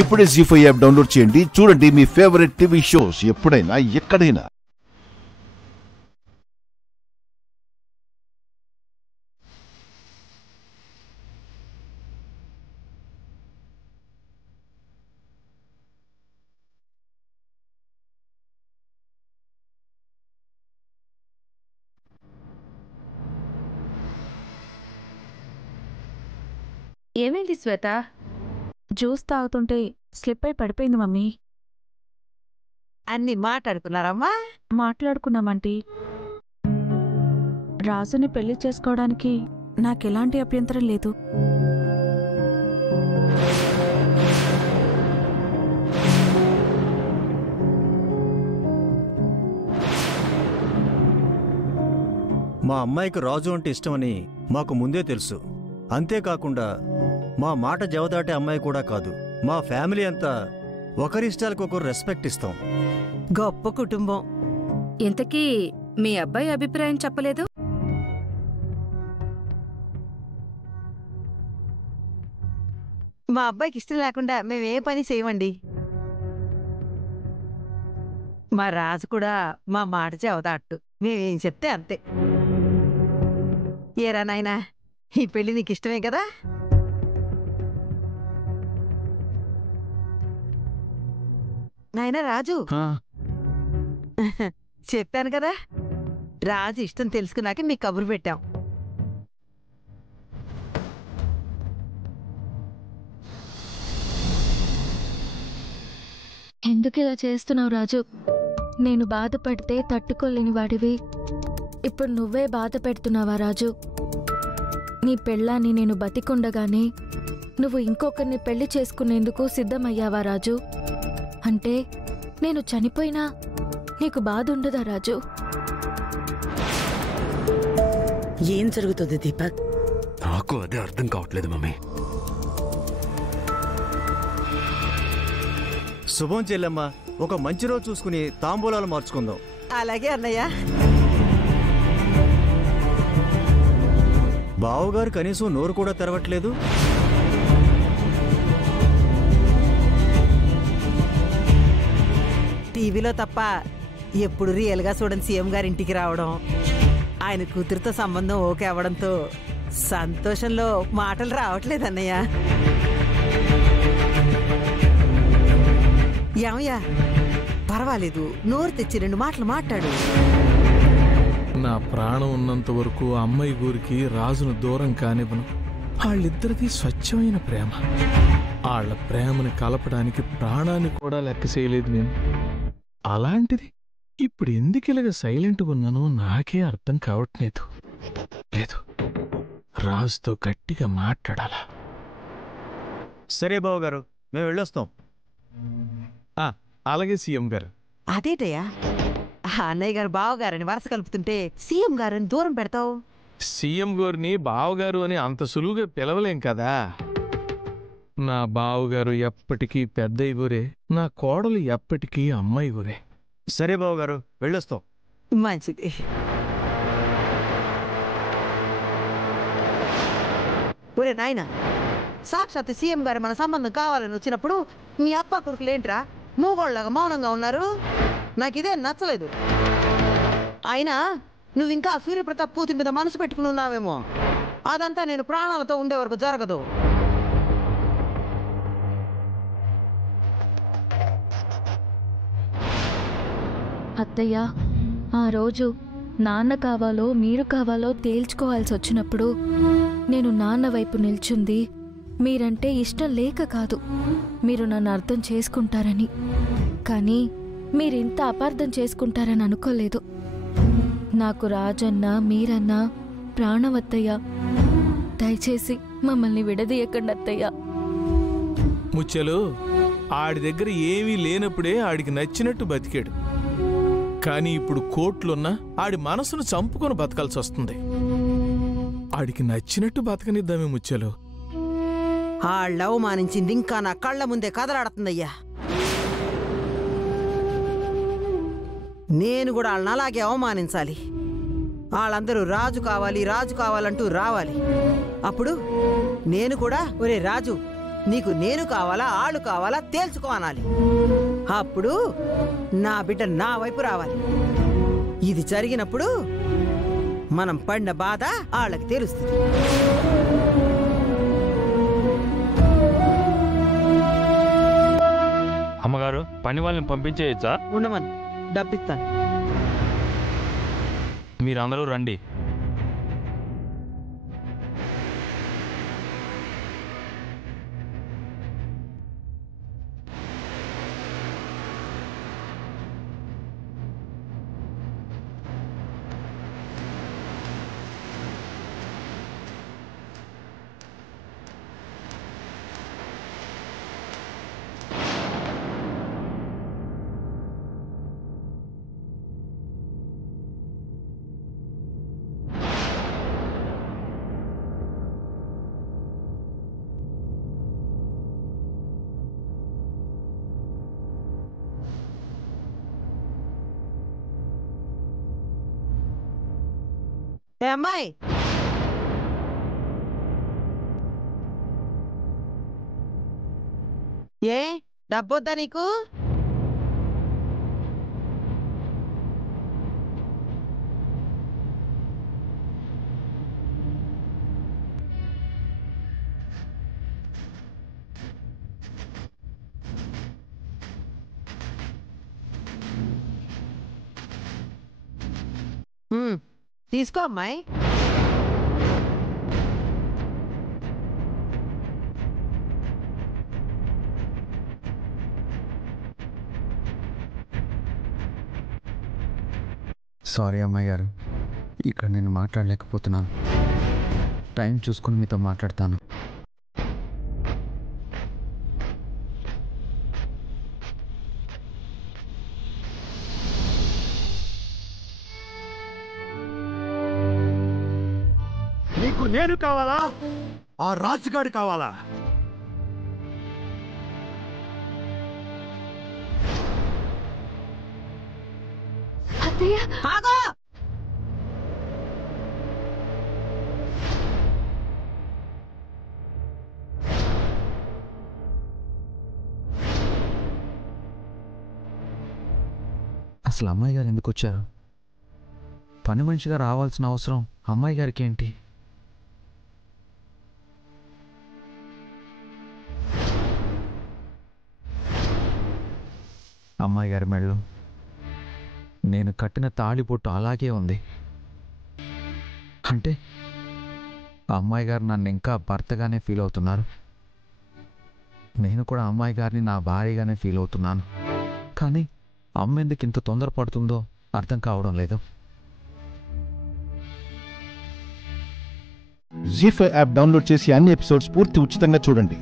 ఇప్పుడే జీ5 app download చేయండి. చూడండి మీ ఫేవరెట్ టీవీ షోస్ ఎప్పుడైనా ఎక్కడైనా. ఏమైంది శ్వేత? జ్యూస్ తాగుతుంటే స్లిప్ అయి పడిపోయింది మమ్మీ. అన్ని మాట్లాడుకున్నారమ్మా? మాట్లాడుకున్నామంటీ. రాజుని పెళ్లి చేసుకోవడానికి నాకెలాంటి అభ్యంతరం లేదు. మా అమ్మాయికి రాజు అంటే ఇష్టమని మాకు ముందే తెలుసు. అంతేకాకుండా మా మాట జవదాటే అమ్మాయి కూడా కాదు. మా ఫ్యామిలీ అంతా ఒకరి ఇష్టాలకు ఒకరు రెస్పెక్ట్ ఇస్తాం. గొప్ప కుటుంబం. ఇంతకీ మీ అబ్బాయి అభిప్రాయం చెప్పలేదు? మా అబ్బాయికి ఇష్టం లేకుండా మేము ఏ పని చేయమండి. మా రాజు కూడా మా మాట చెవదాట్టు. మేమేం చెప్తే అంతే. ఏరా నాయనా, ఈ పెళ్లి నీకు ఇష్టమే కదా? నాయనా రాజు, చెప్పాను కదా, రాజు ఇష్టం తెలుసుకున్నాక మీకు కబురు పెట్టాం. ఎందుకు ఇలా చేస్తున్నావు రాజు? నేను బాధపడితే తట్టుకోలేని వాడివి. ఇప్పుడు నువ్వే బాధ పెడుతున్నావా రాజు? నీ పెళ్ళాన్ని నేను బతికుండగానే నువ్వు ఇంకొకరిని పెళ్లి చేసుకునేందుకు సిద్ధమయ్యావా రాజు? అంటే నేను చనిపోయినా నీకు బాధ ఉండదా రాజు? ఏం జరుగుతుంది దీపక్? నాకు అదే అర్థం కావట్లేదు మమ్మీ. శుభం చెల్లెమ్మ, ఒక మంచి రోజు చూసుకుని తాంబూలాలు మార్చుకుందాం. అలాగే అన్నయ్య. బావగారు కనీసం నోరు కూడా తెరవట్లేదు. టీవీలో తప్ప ఎప్పుడు రియల్గా చూడని సీఎం గారి ఇంటికి రావడం, ఆయన కూతురుతో సంబంధం ఓకే అవ్వడంతో సంతోషంలో మాటలు రావట్లేదు అన్నయ్య. ఏమయ్యా, పర్వాలేదు, నోరు తెచ్చి 2 మాటలు మాట్లాడు. నా ప్రాణం ఉన్నంత వరకు అమ్మాయి గురికి రాజును దూరం కానివ్వను. వాళ్ళిద్దరిది స్వచ్ఛమైన ప్రేమ. వాళ్ళ ప్రేమని కలపడానికి ప్రాణాన్ని కూడా లెక్క చేయలేదు నేను. అలాంటిది ఇప్పుడు ఎందుకు ఇలాగ సైలెంట్గా ఉన్నానో నాకే అర్థం కావట్లేదు. లేదు, రాజుతో గట్టిగా మాట్లాడాలా. సరే బావగారు, మేము వెళ్ళొస్తాం. అలాగే సీఎం గారు. అదేటయ్యా, అన్నయ్య గారు బావగారని వరస కలుపుతుంటే సీఎం గారని దూరం పెడతావు? సీఎం గారిని బావగారు అని అంత సులువుగా పిలవలేం కదా. నా బావగారు ఎప్పటికీ పెద్ద గురే, నా కోడలు ఎప్పటికీ అమ్మాయి గురే. సరే బావగారు, వెళ్ళొస్తాం. మంచిది. ఒరే నాయన, సాక్షాత్ సీఎం గారు మన సంబంధం కావాలని వచ్చినప్పుడు మీ అప్ప కొడుకులేంట్రా మూగోళ్ళగా మౌనంగా ఉన్నారు? నాకు ఇదే నచ్చలేదు. అయినా నువ్వు ఇంకా సూర్యప్రతాప్ పూర్తి మీద మనసు పెట్టుకుని ఉన్నావేమో. అదంతా నేను ప్రాణాలతో ఉండే వరకు జరగదు. అత్తయ్య, ఆ రోజు నాన్న కావాలో మీరు కావాలో తేల్చుకోవాల్సి వచ్చినప్పుడు నేను నాన్న వైపు నిల్చుంది మీరంటే ఇష్టం లేక కాదు, మీరు నన్ను అర్థం చేసుకుంటారని. కానీ మీరింత అపార్థం చేసుకుంటారని అనుకోలేదు. నాకు రాజన్న మీరన్నా ప్రాణం అత్తయ్య. దయచేసి మమ్మల్ని విడదీయకండి అత్తయ్య. ముచ్చలు, ఆడి దగ్గర ఏమీ లేనప్పుడే ఆడికి నచ్చినట్టు బతికాడు. కానీ ఇప్పుడు కోట్లున్నా ఆడి మనసును చంపుకొని బతకాల్సి వస్తుంది. ఆడికి నచ్చినట్టు బతకనిద్దామే ముచ్చలు. వాళ్ళ అవమానించింది ఇంకా నా కళ్ళ ముందే కదలాడుతుందయ్యా. నేను కూడా వాళ్ళని అలాగే అవమానించాలి. వాళ్ళందరూ రాజు కావాలి రాజు కావాలంటూ రావాలి. అప్పుడు నేను కూడా ఒరే రాజు నీకు నేను కావాలా ఆళ్ళు కావాలా తేల్చుకోనాలి. అప్పుడు నా బిడ్డ నా వైపు రావాలి. ఇది జరిగినప్పుడు మనం పడిన బాధ వాళ్ళకి తెలుస్తుంది. అమ్మగారు, పని వాళ్ళని పంపించేయచ్చా? ఉండమని డబ్బిస్తాను. మీరందరూ రండి. ఏ అమ్మాయి, ఏ డబ్బొద్దా నీకు? తీసుకో అమ్మాయి. సారీ అమ్మాయి గారు, ఇక్కడ నేను మాట్లాడలేకపోతున్నాను. టైం చూసుకుని మీతో మాట్లాడతాను. నీకు నేను కావాలా, ఆ రాజుగాడు కావాలా? ఆగో! అసలు అమ్మాయి గారు ఎందుకు వచ్చారు? పని మనిషిగా రావాల్సిన అవసరం అమ్మాయి గారికి ఏంటి? అమ్మాయి గారి మెడలో నేను కట్టిన తాళిబొట్టు అలాగే ఉంది. అంటే అమ్మాయి గారు నన్ను ఇంకా భర్తగానే ఫీల్ అవుతున్నారు. నేను కూడా అమ్మాయి గారిని నా భార్యగానే ఫీల్ అవుతున్నాను. కానీ అమ్మ ఎందుకు ఇంత తొందరపడుతుందో అర్థం కావడం లేదు. జీ5 యాప్ డౌన్లోడ్ చేసి అన్ని ఎపిసోడ్స్ పూర్తి ఉచితంగా చూడండి.